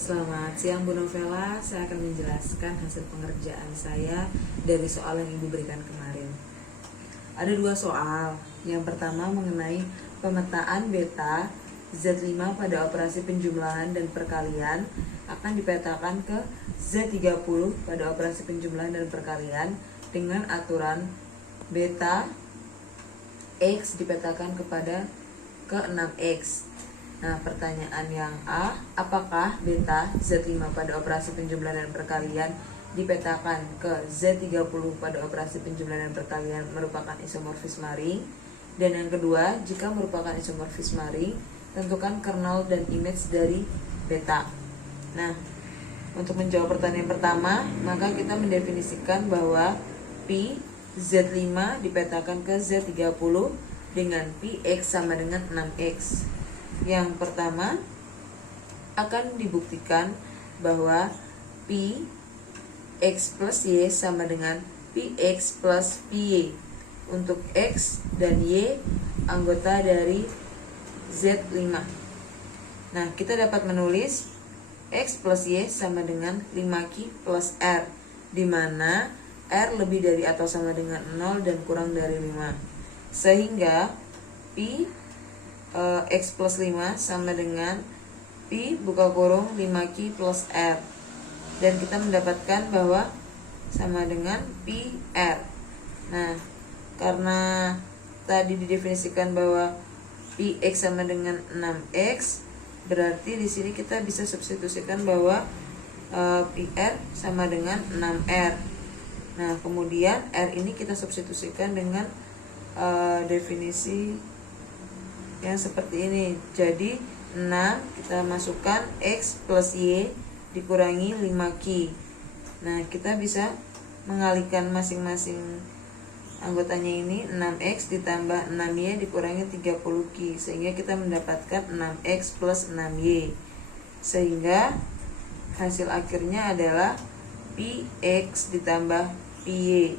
Selamat siang Bu Novela, saya akan menjelaskan hasil pengerjaan saya dari soal yang Ibu berikan kemarin. Ada dua soal. Yang pertama mengenai pemetaan beta Z5 pada operasi penjumlahan dan perkalian akan dipetakan ke Z30 pada operasi penjumlahan dan perkalian dengan aturan beta X dipetakan kepada ke 6X. Nah, pertanyaan yang A, apakah beta Z5 pada operasi penjumlahan dan perkalian dipetakan ke Z30 pada operasi penjumlahan dan perkalian merupakan isomorfis maring? Dan yang kedua, jika merupakan isomorfis maring, tentukan kernel dan image dari beta. Nah, untuk menjawab pertanyaan pertama, maka kita mendefinisikan bahwa Pi Z5 dipetakan ke Z30 dengan Pi X sama dengan 6X. Yang pertama akan dibuktikan bahwa Pi X plus Y sama dengan Pi X plus Pi Y. Untuk X dan Y anggota dari Z5. Nah, kita dapat menulis X plus Y sama dengan 5Q plus R, di mana R lebih dari atau sama dengan 0 dan kurang dari 5. Sehingga Pi X plus 5 sama dengan Pi buka kurung 5Q plus R. Dan kita mendapatkan bahwa sama dengan Pi R. Nah, karena tadi didefinisikan bahwa Pi X sama dengan 6X, berarti di sini kita bisa substitusikan bahwa Pi R sama dengan 6R. Nah, kemudian R ini kita substitusikan dengan definisi yang seperti ini. Jadi 6 kita masukkan X plus Y dikurangi 5Q. Nah, kita bisa mengalihkan masing-masing anggotanya ini. 6X ditambah 6Y dikurangi 30Q, sehingga kita mendapatkan 6X plus 6Y. Sehingga hasil akhirnya adalah Pi X ditambah Pi Y.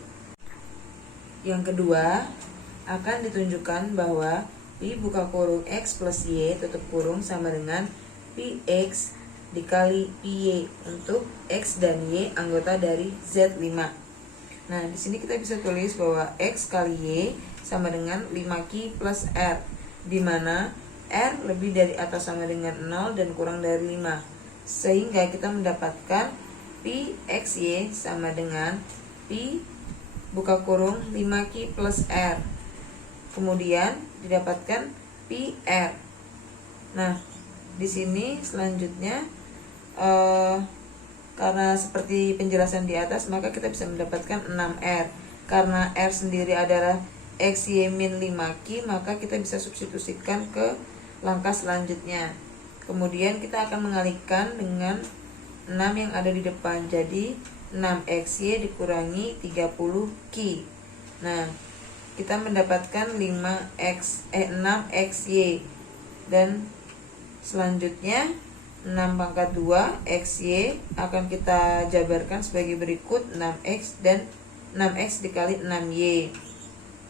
Yang kedua, akan ditunjukkan bahwa Pi buka kurung X plus Y tutup kurung sama dengan Pi X dikali Pi Y untuk X dan Y anggota dari Z5. Nah, di sini kita bisa tulis bahwa X kali Y sama dengan 5Q plus R, di mana R lebih dari atau sama dengan 0 dan kurang dari 5. Sehingga kita mendapatkan Pi XY sama dengan Pi buka kurung 5Q plus R. Kemudian didapatkan Pi R. Nah, di sini selanjutnya karena seperti penjelasan di atas, maka kita bisa mendapatkan 6R. Karena R sendiri adalah XY min 5Q, maka kita bisa substitusikan ke langkah selanjutnya. Kemudian kita akan mengalihkan dengan 6 yang ada di depan. Jadi 6XY dikurangi 30Q. Nah, kita mendapatkan 6XY. Dan selanjutnya 6 pangkat 2 XY akan kita jabarkan sebagai berikut, 6X dan 6X dikali 6Y.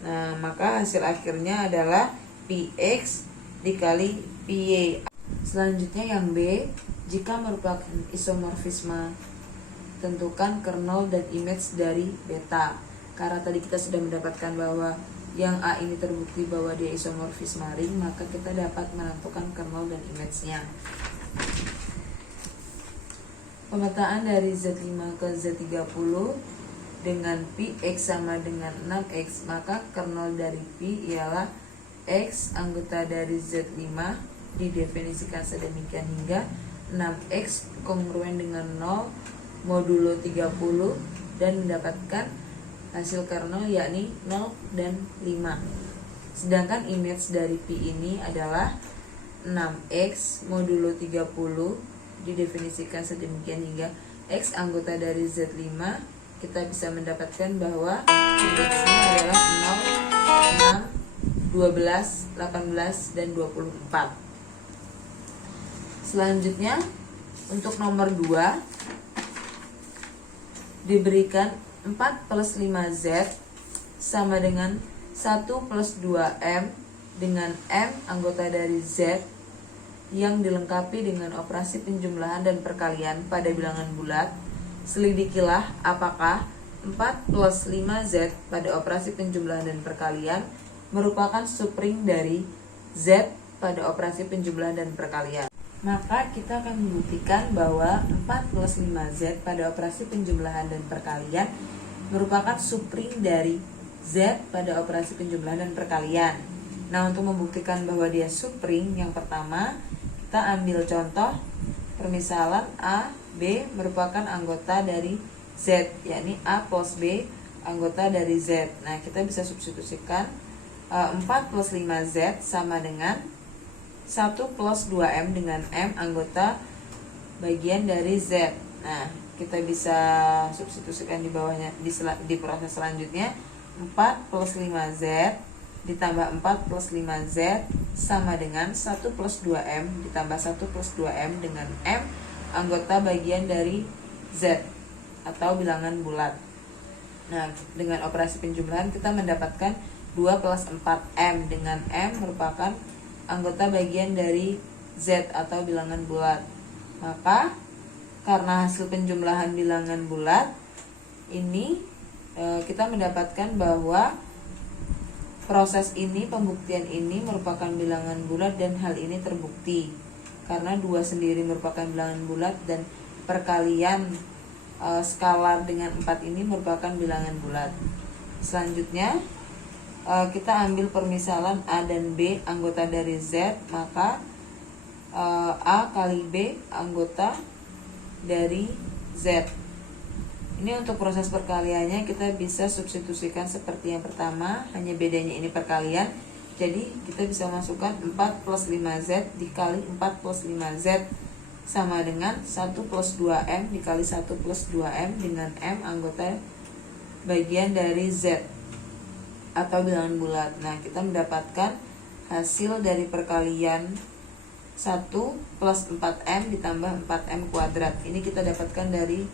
Nah, maka hasil akhirnya adalah Pi X dikali Pi Y. Selanjutnya yang B, jika merupakan isomorfisme, tentukan kernel dan image dari beta. Karena tadi kita sudah mendapatkan bahwa yang A ini terbukti bahwa dia isomorfis maring, maka kita dapat menentukan kernel dan image-nya. Pemetaan dari Z5 ke Z30 dengan Pi X sama dengan 6X, maka kernel dari Pi ialah X anggota dari Z5 didefinisikan sedemikian hingga 6X kongruen dengan 0 modulo 30 dan mendapatkan hasil kernel yakni 0 dan 5. Sedangkan image dari Pi ini adalah 6X modulo 30 didefinisikan sedemikian hingga X anggota dari Z5. Kita bisa mendapatkan bahwa image-nya adalah 0, 6, 12, 18, dan 24. Selanjutnya untuk nomor 2 diberikan 4 plus 5Z sama dengan 1 plus 2M dengan M anggota dari Z yang dilengkapi dengan operasi penjumlahan dan perkalian pada bilangan bulat. Selidikilah apakah 4 plus 5Z pada operasi penjumlahan dan perkalian merupakan subring dari Z pada operasi penjumlahan dan perkalian. Maka kita akan membuktikan bahwa 4 plus 5Z pada operasi penjumlahan dan perkalian merupakan subring dari Z pada operasi penjumlahan dan perkalian. Nah, untuk membuktikan bahwa dia subring, yang pertama kita ambil contoh permisalan A, B merupakan anggota dari Z, yakni A plus B anggota dari Z. Nah, kita bisa substitusikan 4 plus 5Z sama dengan 1 plus 2M dengan M anggota bagian dari Z. Nah, kita bisa substitusikan di bawahnya di proses selanjutnya. 4 plus 5Z ditambah 4 plus 5Z sama dengan 1 plus 2M ditambah 1 plus 2M dengan M anggota bagian dari Z atau bilangan bulat. Nah, dengan operasi penjumlahan kita mendapatkan 2 plus 4M dengan M merupakan anggota bagian dari Z atau bilangan bulat. Maka karena hasil penjumlahan bilangan bulat ini kita mendapatkan bahwa proses ini, pembuktian ini merupakan bilangan bulat dan hal ini terbukti karena 2 sendiri merupakan bilangan bulat dan perkalian skalar dengan 4 ini merupakan bilangan bulat. Selanjutnya kita ambil permisalan A dan B anggota dari Z, maka A kali B anggota dari Z. Ini untuk proses perkaliannya kita bisa substitusikan seperti yang pertama, hanya bedanya ini perkalian. Jadi kita bisa masukkan 4 plus 5Z dikali 4 plus 5Z sama dengan 1 plus 2M dikali 1 plus 2M dengan M anggota bagian dari Z atau bilangan bulat. Nah, kita mendapatkan hasil dari perkalian 1 plus 4M ditambah 4M kuadrat. Ini kita dapatkan dari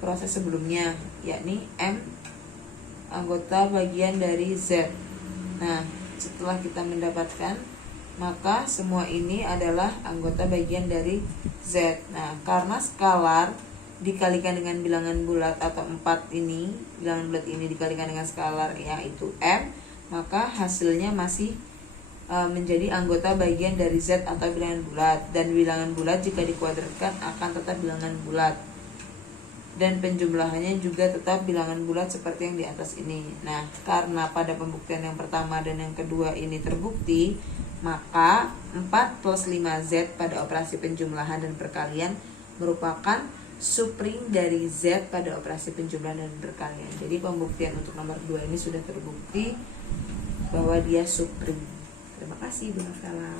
proses sebelumnya, yakni M anggota bagian dari Z. Nah, setelah kita mendapatkan, maka semua ini adalah anggota bagian dari Z. Nah, karena skalar dikalikan dengan bilangan bulat atau 4 ini, bilangan bulat ini dikalikan dengan skalar yaitu M, maka hasilnya masih menjadi anggota bagian dari Z atau bilangan bulat. Dan bilangan bulat jika dikuadratkan akan tetap bilangan bulat. Dan penjumlahannya juga tetap bilangan bulat seperti yang di atas ini. Nah, karena pada pembuktian yang pertama dan yang kedua ini terbukti, maka 4 plus 5Z pada operasi penjumlahan dan perkalian merupakan subring dari Z pada operasi penjumlahan dan perkalian. Jadi pembuktian untuk nomor 2 ini sudah terbukti bahwa dia subring. Terima kasih Bu Novela.